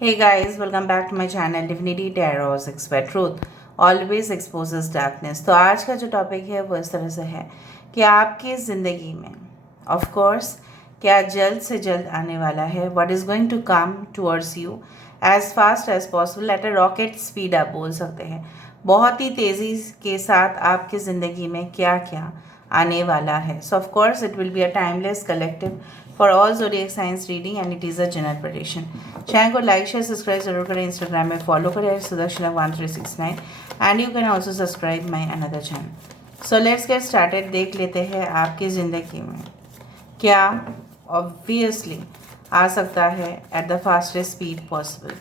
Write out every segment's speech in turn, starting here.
Hey guys, welcome back to my channel Divinity Tarot Expert Truth Always Exposes Darkness। तो आज का जो topic है वो इस तरह से है कि आपकी ज़िंदगी में ऑफ कोर्स क्या जल्द से जल्द आने वाला है, what is going to come towards you as fast as possible at a rocket speed आप बोल सकते हैं। बहुत ही तेज़ी के साथ आपकी ज़िंदगी में क्या क्या आने वाला है। सो of course it will be a timeless collective for all zodiac science reading and it is a general prediction. Channel को लाइक शेयर सब्सक्राइब जरूर करें, इंस्टाग्राम में फॉलो करें Sudarshana 1369 and you can also subscribe my another channel. So let's get started. देख लेते हैं आपकी ज़िंदगी में क्या ऑब्वियसली आ सकता है at the fastest speed possible.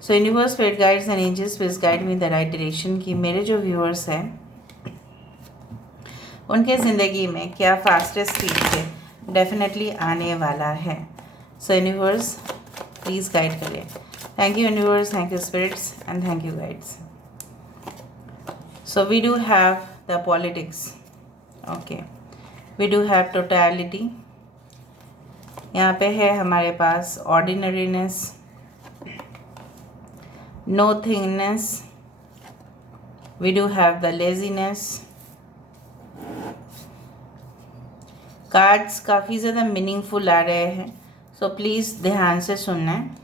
So universe spirit guides and angels please guide me the right direction कि मेरे जो व्यूअर्स हैं उनके ज़िंदगी में क्या फास्टेस्ट स्पीड से डेफिनेटली आने वाला है। सो यूनिवर्स प्लीज़ गाइड करें। Thank you universe, thank you spirits and thank you guides. So we do have the politics, okay, we do have totality. यहाँ पे है हमारे पास ordinariness, no thingness, we do have the laziness. Cards काफ़ी ज़्यादा meaningful आ रहे हैं, so please ध्यान से सुनना है।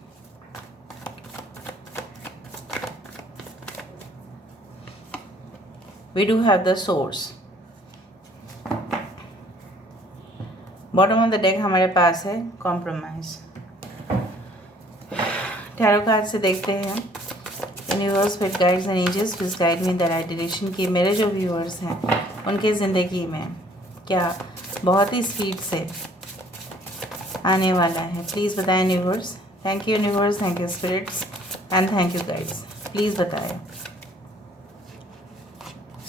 We do have the source. Bottom of the deck हमारे पास है कॉम्प्रोमाइज। टैरो कार्ड से देखते हैं universe spirit guides and angels please guide me the right direction कि मेरे जो व्यूअर्स हैं उनके ज़िंदगी में क्या बहुत ही स्पीड से आने वाला है। प्लीज़ बताएं universe. Thank you universe, thank you spirits and thank you guides. Please बताएं।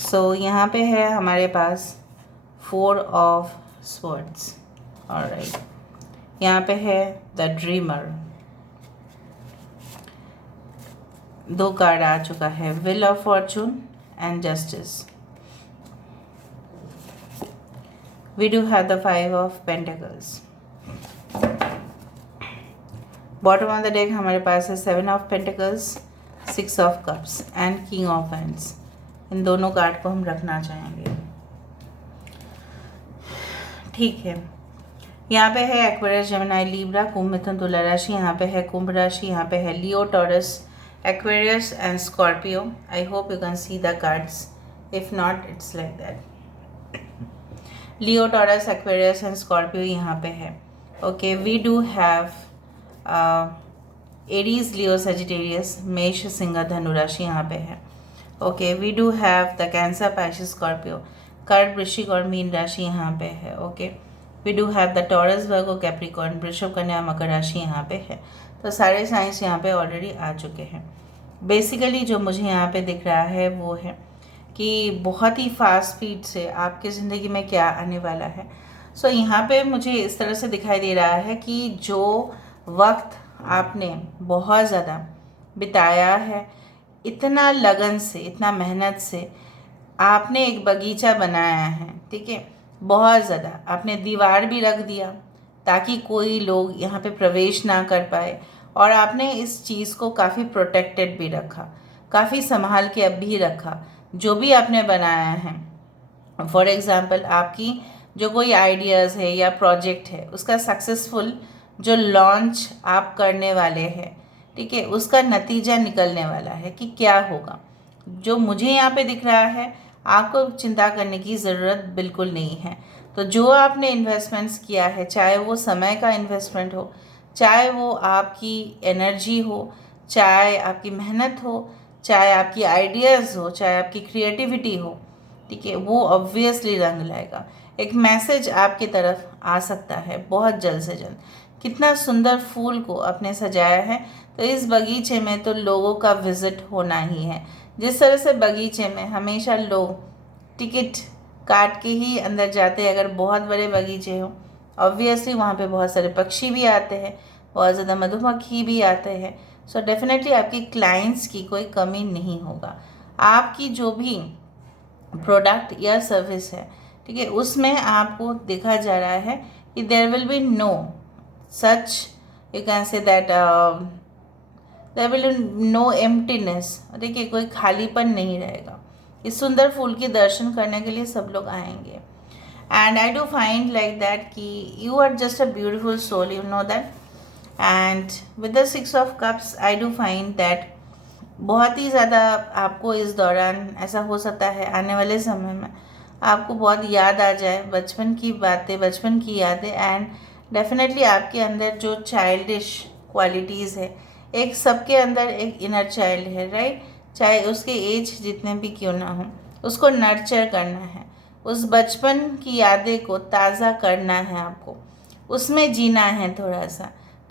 सो यहाँ पे है हमारे पास 4 ऑफ स्वॉर्ड्स। ऑलराइट, यहाँ पे है द ड्रीमर। 2 कार्ड आ चुका है, wheel of fortune and justice. We do have the 5 of pentacles. Bottom of the deck हमारे पास है 7 of pentacles, 6 of cups and king of hands. इन दोनों कार्ड को हम रखना चाहेंगे। ठीक है, यहाँ पे है एक्वेरियस, जेमिनी, लिब्रा, कुंभ, मिथुन, तुला राशि। यहाँ पे है कुंभ राशि, यहाँ पे है Leo, Taurus, Aquarius and Scorpio. I hope you can see the cards, if not it's like that. Leo, Taurus, Aquarius and Scorpio यहाँ पे है। Okay, we do have Aries, Leo, Sagittarius, मेष, सिंह, धनु राशि यहाँ पे है। Okay, we do have the Cancer, Pisces, Scorpio, कर्क, वृश्चिक और मीन राशि यहाँ पे है। Okay, we do have the Taurus, Virgo, Capricorn, वृषभ, कन्या, मकर राशि यहाँ पे है। तो सारे साइंस यहाँ पे ऑलरेडी आ चुके हैं। बेसिकली जो मुझे यहाँ पे दिख रहा है वो है कि बहुत ही फास्ट स्पीड से आपकी ज़िंदगी में क्या आने वाला है। सो यहाँ पे मुझे इस तरह से दिखाई दे रहा है कि जो वक्त आपने बहुत ज़्यादा बिताया है, इतना लगन से, इतना मेहनत से आपने एक बगीचा बनाया है, ठीक है, बहुत ज़्यादा आपने दीवार भी रख दिया ताकि कोई लोग यहाँ पे प्रवेश ना कर पाए, और आपने इस चीज़ को काफ़ी प्रोटेक्टेड भी रखा, काफ़ी संभाल के अब भी रखा जो भी आपने बनाया है। फॉर एग्ज़ाम्पल आपकी जो कोई आइडियाज़ है या प्रोजेक्ट है उसका सक्सेसफुल जो लॉन्च आप करने वाले हैं, ठीक है, उसका नतीजा निकलने वाला है कि क्या होगा। जो मुझे यहाँ पे दिख रहा है, आपको चिंता करने की ज़रूरत बिल्कुल नहीं है। तो जो आपने इन्वेस्टमेंट्स किया है, चाहे वो समय का इन्वेस्टमेंट हो, चाहे वो आपकी एनर्जी हो, चाहे आपकी मेहनत हो, चाहे आपकी आइडियाज़ हो, चाहे आपकी क्रिएटिविटी हो, ठीक है, वो ऑब्वियसली रंग लाएगा। एक मैसेज आपकी तरफ आ सकता है बहुत जल्द से जल्द। कितना सुंदर फूल को आपने सजाया है, तो इस बगीचे में तो लोगों का विज़िट होना ही है। जिस तरह से बगीचे में हमेशा लोग टिकट काट के ही अंदर जाते हैं, अगर बहुत बड़े बगीचे हों, ऑब्वियसली वहाँ पे बहुत सारे पक्षी भी आते हैं, बहुत ज़्यादा मधुमक्खी भी आते हैं। सो डेफिनेटली आपकी क्लाइंट्स की कोई कमी नहीं होगा। आपकी जो भी प्रोडक्ट या सर्विस है, ठीक है, उसमें आपको देखा जा रहा है कि there will be no such, you can say that there will no emptiness, देखिए कोई खालीपन नहीं रहेगा। इस सुंदर फूल के दर्शन करने के लिए सब लोग आएंगे। And I do find like that कि you are just a beautiful soul, you know that. And with the 6 of Cups I do find that बहुत ही ज़्यादा आपको इस दौरान ऐसा हो सकता है आने वाले समय में आपको बहुत याद आ जाए बचपन की बातें, बचपन की यादें, एंड डेफिनेटली आपके अंदर जो चाइल्डिश क्वालिटीज़ है, एक सबके अंदर एक इनर चाइल्ड है, राइट, चाहे उसके एज जितने भी क्यों ना हो, उसको नर्चर करना है, उस बचपन की यादें को ताज़ा करना है आपको, उसमें जीना है,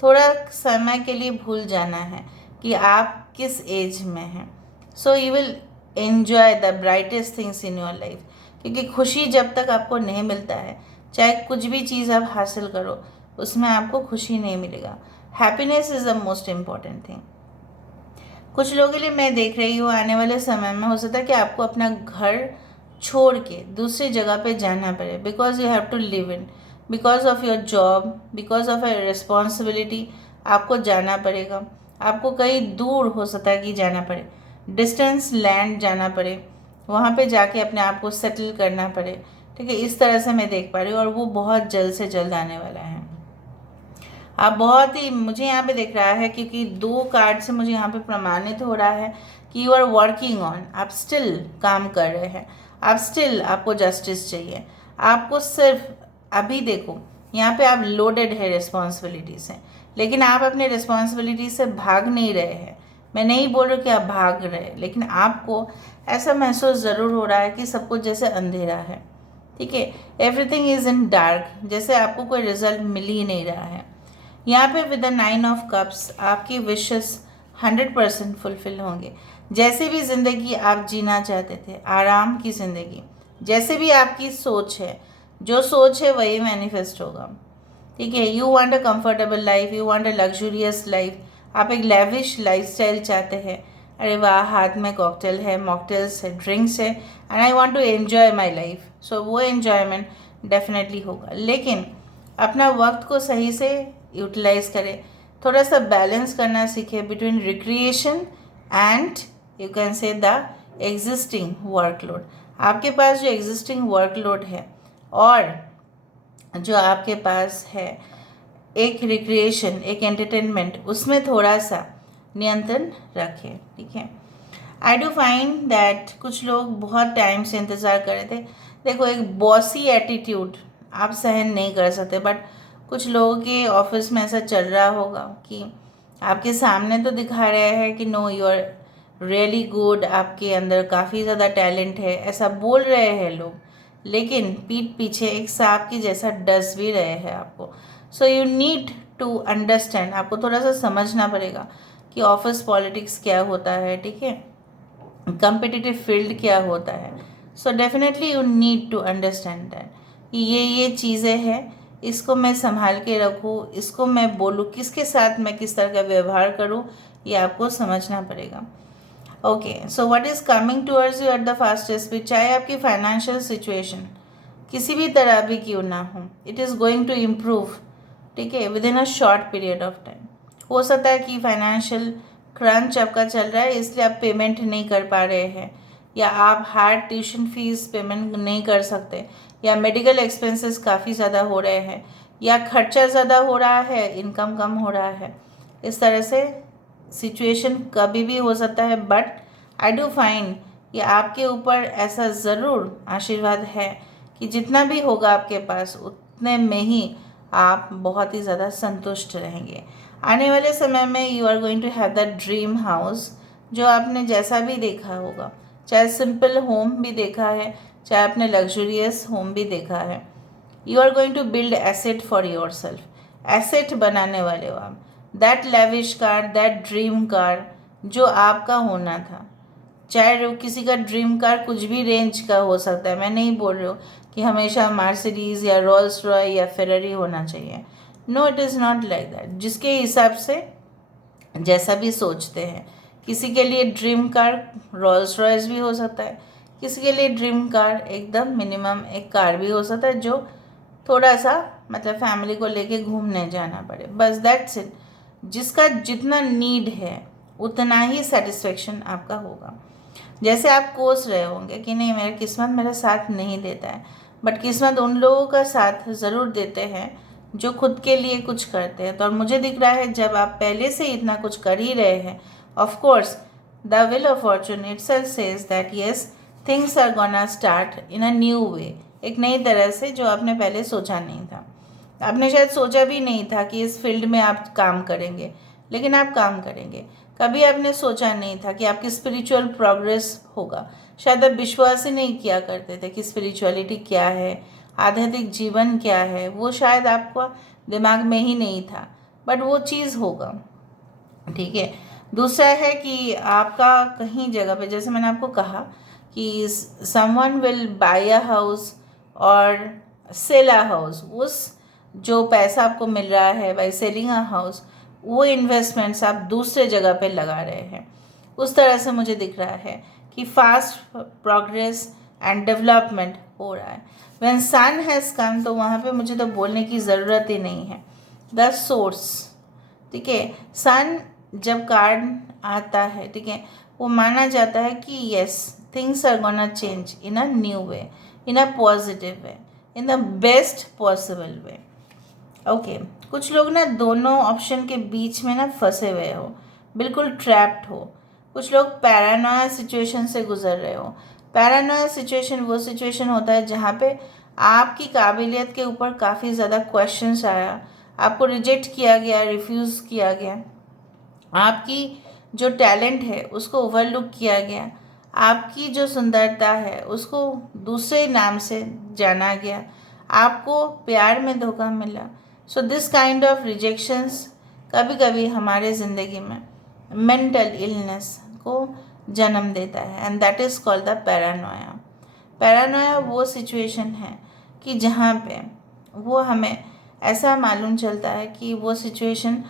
थोड़ा समय के लिए भूल जाना है कि आप किस एज में हैं। So you will enjoy the brightest things in your life, क्योंकि खुशी जब तक आपको नहीं मिलता है, चाहे कुछ भी चीज़ आप हासिल करो, उसमें आपको खुशी नहीं मिलेगा। Happiness is the most important thing. कुछ लोगों के लिए मैं देख रही हूँ आने वाले समय में हो सकता है कि आपको अपना घर छोड़ के दूसरी जगह पे जाना पड़े, because you have to live in, because of your job, because of your responsibility आपको जाना पड़ेगा। आपको कहीं दूर हो सकता है कि जाना पड़े, डिस्टेंस लैंड जाना पड़े, वहाँ पे जाके अपने आप को सेटल करना पड़े, ठीक है, इस तरह से मैं देख पा रही हूँ, और वो बहुत जल्द से जल्द आने वाला है। आप बहुत ही, मुझे यहाँ पे दिख रहा है क्योंकि 2 कार्ड से मुझे यहाँ पे प्रमाणित हो रहा है कि यू आर वर्किंग ऑन, आप स्टिल काम कर रहे हैं, आप स्टिल, आपको जस्टिस चाहिए, आपको सिर्फ अभी देखो यहाँ पे आप लोडेड है रिस्पॉन्सिबिलिटी से, लेकिन आप अपने रिस्पॉन्सिबिलिटी से भाग नहीं रहे हैं। मैं नहीं बोल रही कि आप भाग रहे हैं, लेकिन आपको ऐसा महसूस ज़रूर हो रहा है कि सब कुछ जैसे अंधेरा है, ठीक है, एवरीथिंग इज़ इन डार्क, जैसे आपको कोई रिजल्ट मिल ही नहीं रहा है। यहाँ पे विद द 9 of Cups आपकी विशेस 100% फुलफिल होंगे। जैसे भी ज़िंदगी आप जीना चाहते थे, आराम की ज़िंदगी, जैसे भी आपकी सोच है, जो सोच है वही मैनिफेस्ट होगा, ठीक है। You want a comfortable life, you want a luxurious life, आप एक लेविश लाइफस्टाइल चाहते हैं। अरे वाह, हाथ में कॉकटेल है, मॉकटेल्स है, ड्रिंक्स है, and I want to enjoy my life. So वो एन्जॉयमेंट डेफिनेटली होगा, लेकिन अपना वक्त को सही से यूटिलाइज करें, थोड़ा सा बैलेंस करना सीखें between recreation and you can से द एग्जिस्टिंग वर्कलोड। आपके पास जो एग्जिस्टिंग वर्कलोड है और जो आपके पास है एक रिक्रिएशन, एक एंटरटेनमेंट, उसमें थोड़ा सा नियंत्रण रखें, ठीक है। आई डू फाइंड दैट कुछ लोग बहुत टाइम से इंतज़ार कर रहे थे। देखो, एक बॉसी एटीट्यूड आप सहन नहीं कर सकते, बट कुछ लोगों के ऑफिस में ऐसा चल रहा होगा कि आपके सामने तो दिखा रहे हैं कि no you are really good, आपके अंदर काफ़ी ज़्यादा टैलेंट है, ऐसा बोल रहे हैं लोग, लेकिन पीठ पीछे एक सांप की जैसा डस भी रहे हैं आपको। So you need to understand, आपको थोड़ा सा समझना पड़ेगा कि ऑफिस पॉलिटिक्स क्या होता है, ठीक है, कंपिटिटिव फील्ड क्या होता है। So definitely you need to understand that कि ये चीज़ें हैं, इसको मैं संभाल के रखूँ, इसको मैं बोलूँ, किसके साथ मैं किस तरह का व्यवहार करूँ, ये आपको समझना पड़ेगा। Okay, so what is coming towards you eight the fastest speed, चाहे आपकी फाइनेंशियल सिचुएशन किसी भी तरह भी क्यों ना हो, it is going to improve, ठीक है, within a short period of time. हो सकता है कि फाइनेंशियल क्रंच आपका चल रहा है, इसलिए आप पेमेंट नहीं कर पा रहे हैं, या आप हार्ड ट्यूशन फीस पेमेंट नहीं कर सकते, या मेडिकल एक्सपेंसेस काफ़ी ज़्यादा हो रहे हैं, या खर्चा ज़्यादा हो रहा है, इनकम कम हो रहा है। इस तरह से सिचुएशन कभी भी हो सकता है, बट आई डू फाइंड कि आपके ऊपर ऐसा ज़रूर आशीर्वाद है कि जितना भी होगा आपके पास उतने में ही आप बहुत ही ज़्यादा संतुष्ट रहेंगे। आने वाले समय में you are going to have the dream house, जो आपने जैसा भी देखा होगा, चाहे सिंपल होम भी देखा है, चाहे आपने लग्जूरियस होम भी देखा है, you are going to build asset for yourself, asset बनाने वाले हो आप। That lavish car, that dream car जो आपका होना था, चाहे किसी का ड्रीम कार कुछ भी रेंज का हो सकता है, मैं नहीं बोल रही हूँ कि हमेशा मार्सिडीज़ या रोल्स रॉय या फेरारी होना चाहिए, no it is not like that. जिसके हिसाब से जैसा भी सोचते हैं, किसी के लिए ड्रीम कार रोल्स रॉयस भी हो सकता है, किसी के लिए ड्रीम कार एकदम मिनिमम एक कार भी हो सकता है जो थोड़ा सा मतलब फैमिली को लेके घूमने जाना पड़े, बस दैट्स इट। जिसका जितना नीड है उतना ही सेटिस्फेक्शन आपका होगा। जैसे आप कोस रहे होंगे कि नहीं मेरा किस्मत मेरा साथ नहीं देता है, बट किस्मत उन लोगों का साथ ज़रूर देते हैं जो खुद के लिए कुछ करते हैं। तो और मुझे दिख रहा है जब आप पहले से इतना कुछ कर ही रहे हैं, of course the wheel of fortune itself says that yes things are gonna start in a new way, एक नई तरह से जो आपने पहले सोचा नहीं था। आपने शायद सोचा भी नहीं था कि इस फील्ड में आप काम करेंगे, लेकिन आप काम करेंगे। कभी आपने सोचा नहीं था कि आपकी स्पिरिचुअल प्रोग्रेस होगा। शायद आप विश्वास ही नहीं किया करते थे कि स्पिरिचुअलिटी क्या है, आध्यात्मिक जीवन क्या है, वो शायद आपको दिमाग में ही नहीं था, बट वो चीज़ होगा। ठीक है। दूसरा है कि आपका कहीं जगह पे, जैसे मैंने आपको कहा कि someone will buy a house और सेल अ हाउस, उस जो पैसा आपको मिल रहा है बाय सेलिंग अ हाउस, वो इन्वेस्टमेंट्स आप दूसरे जगह पे लगा रहे हैं। उस तरह से मुझे दिख रहा है कि फास्ट प्रोग्रेस एंड डेवलपमेंट हो रहा है। व्हेन सन हैज़ कम, तो वहाँ पे मुझे तो बोलने की ज़रूरत ही नहीं है। द सोर्स, ठीक है, सन जब कार्ड आता है, ठीक है, वो माना जाता है कि yes things are gonna change in a new way, in a positive way, in the best possible way. Okay, कुछ लोग ना दोनों ऑप्शन के बीच में ना फंसे हुए हो, बिल्कुल ट्रैप्ड हो। कुछ लोग पैरानोया सिचुएशन से गुजर रहे हो। पैरानोया सिचुएशन वो सिचुएशन होता है जहाँ पे आपकी काबिलियत के ऊपर काफ़ी ज़्यादा क्वेश्चंस आया, आपको रिजेक्ट किया गया, रिफ्यूज़ किया गया, आपकी जो टैलेंट है उसको ओवरलुक किया गया, आपकी जो सुंदरता है उसको दूसरे नाम से जाना गया, आपको प्यार में धोखा मिला। So this kind of rejections कभी कभी हमारे ज़िंदगी में मेंटल इलनेस को जन्म देता है, and that is called the Paranoia. Paranoia वो सिचुएशन है कि जहाँ पे वो हमें ऐसा मालूम चलता है कि वो सिचुएशन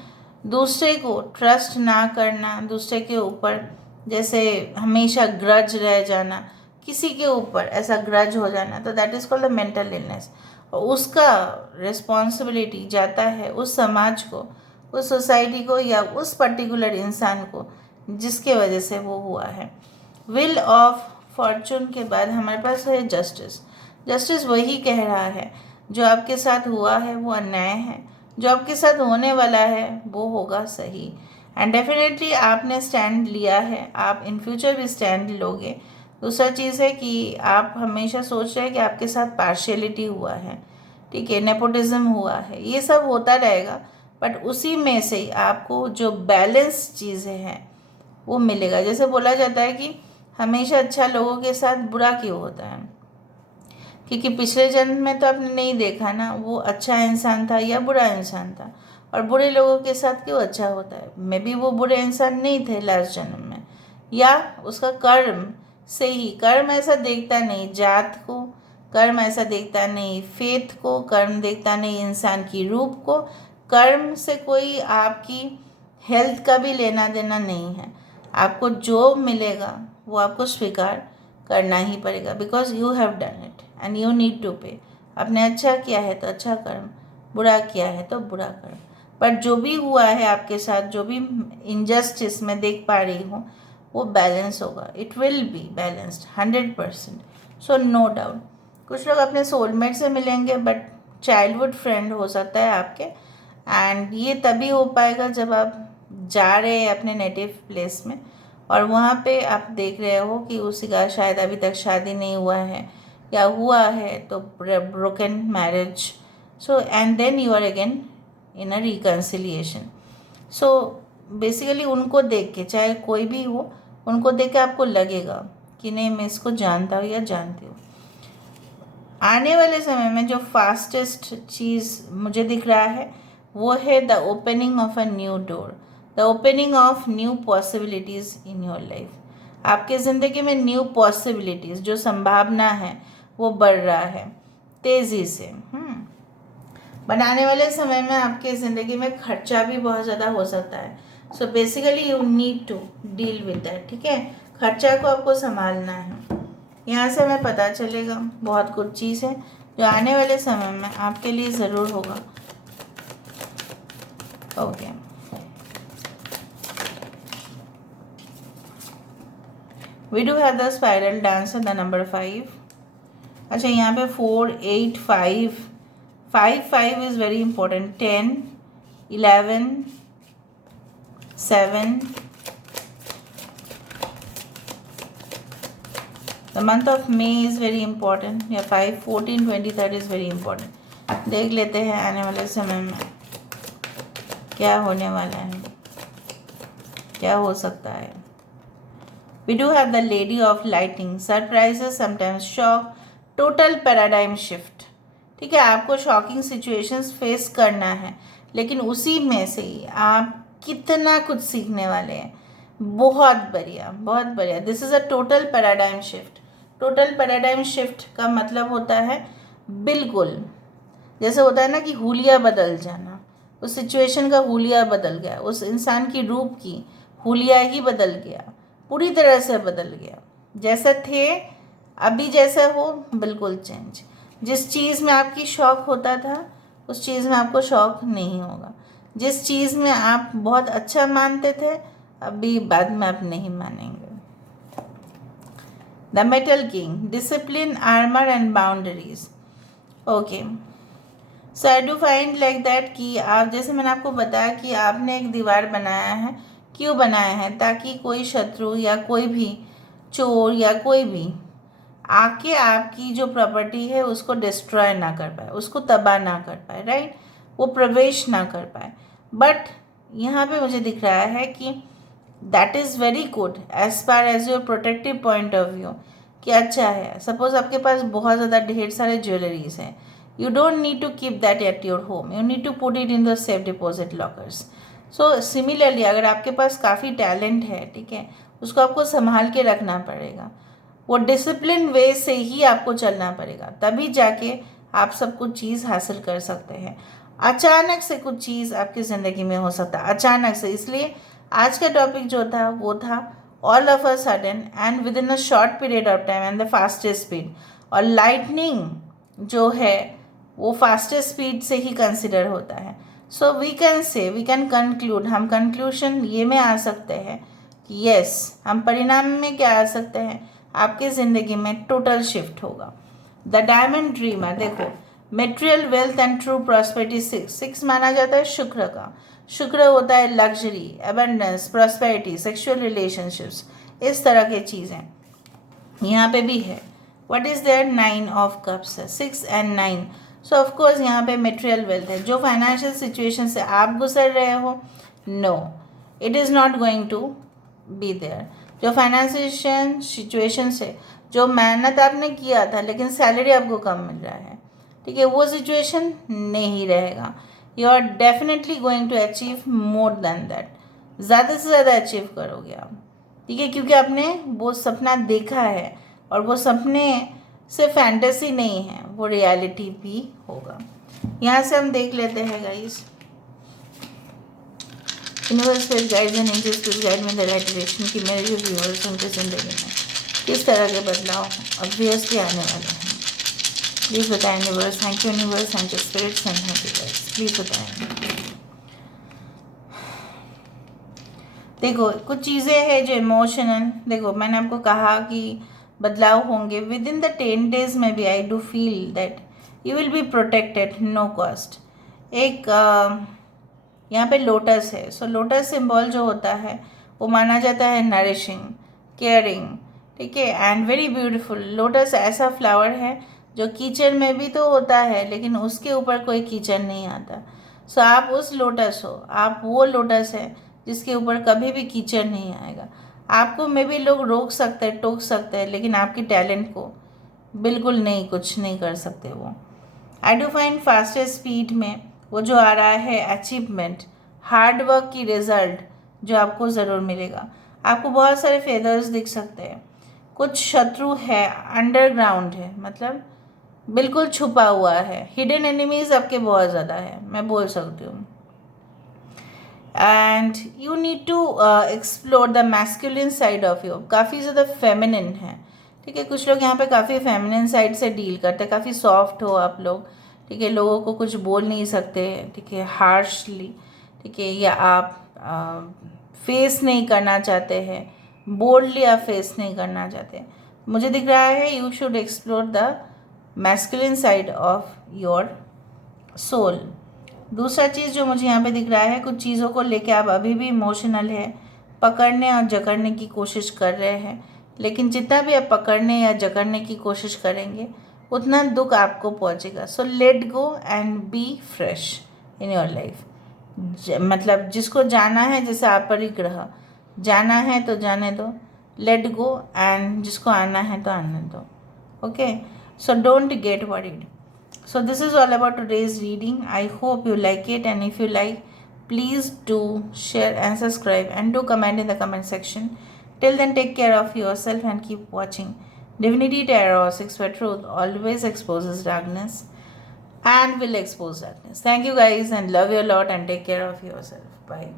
दूसरे को ट्रस्ट ना करना, दूसरे के ऊपर जैसे हमेशा ग्रज रह जाना, किसी के ऊपर ऐसा ग्रज हो जाना, तो that is called the mental illness. और उसका रिस्पॉन्सिबिलिटी जाता है उस समाज को, उस सोसाइटी को, या उस पर्टिकुलर इंसान को जिसके वजह से वो हुआ है। विल ऑफ फॉर्चून के बाद हमारे पास है जस्टिस। जस्टिस वही कह रहा है जो आपके साथ हुआ है वो अन्याय है, जो आपके साथ होने वाला है वो होगा सही। एंड डेफिनेटली आपने स्टैंड लिया है, आप इन फ्यूचर भी स्टैंड लोगे। दूसरा चीज़ है कि आप हमेशा सोच रहे हैं कि आपके साथ पार्शियलिटी हुआ है, ठीक है, नेपोटिज्म हुआ है, ये सब होता रहेगा, बट उसी में से ही आपको जो बैलेंस चीज़ें हैं वो मिलेगा। जैसे बोला जाता है कि हमेशा अच्छा लोगों के साथ बुरा क्यों होता है, क्योंकि पिछले जन्म में तो आपने नहीं देखा ना वो अच्छा इंसान था या बुरा इंसान था, और बुरे लोगों के साथ क्यों अच्छा होता है, मे बी वो बुरे इंसान नहीं थे लास्ट जन्म में, या उसका कर्म से ही, कर्म ऐसा देखता नहीं जात को, कर्म ऐसा देखता नहीं फेथ को, कर्म देखता नहीं इंसान की रूप को, कर्म से कोई आपकी हेल्थ का भी लेना देना नहीं है। आपको जो मिलेगा वो आपको स्वीकार करना ही पड़ेगा, because you have done it and you need to pay. आपने अच्छा किया है तो अच्छा कर्म, बुरा किया है तो बुरा कर्म। पर जो भी हुआ है आपके साथ, जो भी इनजस्टिस मैं देख पा रही हूँ, वो बैलेंस होगा, it will be balanced 100%। So no doubt कुछ लोग अपने सोलमेट से मिलेंगे, बट चाइल्डहुड फ्रेंड हो सकता है आपके, एंड ये तभी हो पाएगा जब आप जा रहे हैं अपने नेटिव प्लेस में, और वहाँ पे आप देख रहे हो कि उसी का शायद अभी तक शादी नहीं हुआ है, या हुआ है तो broken marriage. So and then you are again in a reconciliation. So basically उनको देख के, चाहे कोई भी हो, उनको देख के आपको लगेगा कि नहीं मैं इसको जानता हूँ या जानती हूँ। आने वाले समय में जो फास्टेस्ट चीज़ मुझे दिख रहा है वो है the opening of a new door, the opening of new possibilities in your life. आपके ज़िंदगी में न्यू पॉसिबिलिटीज़, जो संभावना है वो बढ़ रहा है तेज़ी से। बनाने वाले समय में आपके ज़िंदगी में खर्चा भी बहुत ज़्यादा हो सकता है। So basically you need to deal with that, ठीक है, खर्चा को आपको संभालना है। यहाँ से हमें पता चलेगा बहुत कुछ चीज़ है जो आने वाले समय में आपके लिए ज़रूर होगा। Okay, we do have the spiral dancer the number 5. अच्छा यहाँ पे 4, 8, 5, 5 is very important. 10, 11, 7. The month of May is very important. या 5, 14, 23 is very important. देख लेते हैं आने वाले समय में क्या होने वाला है, क्या हो सकता है. We do have the Lady of Lightning. Surprises, sometimes shock, total paradigm shift. ठीक है, आपको शॉकिंग सिचुएशंस फेस करना है, लेकिन उसी में से ही आप कितना कुछ सीखने वाले हैं. बहुत बढ़िया, बहुत बढ़िया. This is a total paradigm shift. Total paradigm shift का मतलब होता है बिल्कुल जैसे होता है ना कि हुलिया बदल जाना. उस सिचुएशन का हुलिया बदल गया, उस इंसान की रूप की हुलिया ही बदल गया, पूरी तरह से बदल गया. जैसे थे अभी जैसा हो बिल्कुल चेंज. जिस चीज़ में आपकी शौक होता था उस चीज़ में आपको शौक नहीं होगा. जिस चीज़ में आप बहुत अच्छा मानते थे अभी बाद में आप नहीं मानेंगे. The metal king, discipline, armour and boundaries. Okay, so I do find like that कि आप जैसे मैंने आपको बताया कि आपने एक दीवार बनाया है. क्यों बनाया है? ताकि कोई शत्रु या कोई भी चोर या कोई भी आके आपकी जो प्रॉपर्टी है उसको डिस्ट्रॉय ना कर पाए, उसको तबाह ना कर पाए, राइट, वो प्रवेश ना कर पाए. बट यहाँ पे मुझे दिख रहा है कि that is very good as per as your protective point of view. कि अच्छा है, सपोज आपके पास बहुत ज़्यादा ढेर सारे ज्वेलरीज हैं. You don't need to keep that at your home, you need to put it in the safe deposit lockers. So similarly अगर आपके पास काफ़ी टैलेंट है, ठीक है, उसको आपको संभाल के रखना पड़ेगा. वो डिसिप्लिन वे से ही आपको चलना पड़ेगा, तभी जाके आप सब कुछ चीज़ हासिल कर सकते हैं. अचानक से कुछ चीज़ आपकी ज़िंदगी में हो सकता है, अचानक से. इसलिए आज का टॉपिक जो था वो था all of a sudden and with in a short period of time and the fastest speed. और लाइटनिंग जो है वो फास्टेस्ट स्पीड से ही कंसिडर होता है. सो वी कैन कंक्लूड, हम कंक्लूशन ये में आ सकते हैं कि यस, हम परिणाम में क्या आ सकते हैं, आपकी ज़िंदगी में टोटल शिफ्ट होगा. द डायमंड ड्रीमर, देखो, material wealth and true prosperity. 6 माना जाता है शुक्र का. शुक्र होता है luxury, abundance, prosperity, sexual relationships, इस तरह की चीज़ें यहाँ पे भी है. What is there? 9 of cups है, 6 एंड 9. सो ऑफकोर्स यहाँ पे मेटेरियल वेल्थ है. जो फाइनेंशियल सिचुएशन से आप गुजर रहे हो, no, it is not going to be there. जो फाइनेंशियल सिचुएशन से जो मेहनत आपने किया था लेकिन सैलरी आपको कम मिल रहा है, ठीक है, वो सिचुएशन नहीं रहेगा. You are definitely going to achieve more than that. ज़्यादा से ज़्यादा अचीव करोगे आप, ठीक है, क्योंकि आपने वो सपना देखा है और वो सपने से फैंटेसी नहीं है, वो रियलिटी भी होगा. यहाँ से हम देख लेते हैं guys, universe spirit guides and angels please guide me the right direction कि मेरे जो व्यूअर्स उनकी ज़िंदगी में किस तरह के बदलाव ऑब्वियसली आने वाले हैं. प्लीज़ बताएं universe. Thank you universe, thank you spirits and thank you guys. Please बताएं. देखो कुछ चीज़ें हैं जो इमोशनल, देखो मैंने आपको कहा कि बदलाव होंगे विद इन द 10 days में भी. I do feel that you will be protected no cost. एक यहाँ पे लोटस है. सो लोटस सिंबल जो होता है वो माना जाता है नरिशिंग, केयरिंग, ठीक है, एंड वेरी ब्यूटीफुल. लोटस ऐसा फ्लावर है जो कीचड़ में भी तो होता है लेकिन उसके ऊपर कोई कीचड़ नहीं आता. सो आप उस लोटस हो, आप वो लोटस है जिसके ऊपर कभी भी कीचड़ नहीं आएगा. आपको में भी लोग रोक सकते हैं, टोक सकते हैं, लेकिन आपकी टैलेंट को बिल्कुल नहीं, कुछ नहीं कर सकते वो. आई डू फाइंड फास्टेस्ट स्पीड में वो जो आ रहा है अचीवमेंट, हार्ड वर्क की रिजल्ट जो आपको ज़रूर मिलेगा. आपको बहुत सारे फेदर्स दिख सकते हैं. कुछ शत्रु है, अंडरग्राउंड है, मतलब बिल्कुल छुपा हुआ है. हिडन एनिमीज आपके बहुत ज़्यादा है, मैं बोल सकती हूँ. And you need to explore the masculine side of you. काफ़ी ज़्यादा फेमिनिन है, ठीक है. कुछ लोग यहाँ पे काफ़ी फेमिनिन साइड से डील करते हैं. काफ़ी सॉफ्ट हो आप लोग, ठीक है, लोगों को कुछ बोल नहीं सकते, ठीक है, हार्शली, ठीक है, या आप फेस नहीं करना चाहते हैं बोल्डली आप फेस नहीं करना चाहते। मुझे दिख रहा है you should explore the masculine side of your soul. दूसरा चीज़ जो मुझे यहाँ पे दिख रहा है, कुछ चीज़ों को लेके आप अभी भी इमोशनल है, पकड़ने और जकड़ने की कोशिश कर रहे हैं, लेकिन जितना भी आप पकड़ने या जकड़ने की कोशिश करेंगे उतना दुख आपको पहुँचेगा। So let go and be fresh in your life. मतलब जिसको जाना है, जैसे आप परिग्रह जाना है तो जाने दो, लेट गो, एंड जिसको आना है तो आने दो। Okay, so don't get worried. So this is all about today's reading. I hope you like it, and if you like, please do share and subscribe, and do comment in the comment section. Till then, take care of yourself and keep watching Divinity Tarot 6, where truth always exposes darkness and will expose darkness. Thank you guys, and love you a lot, and take care of yourself. Bye.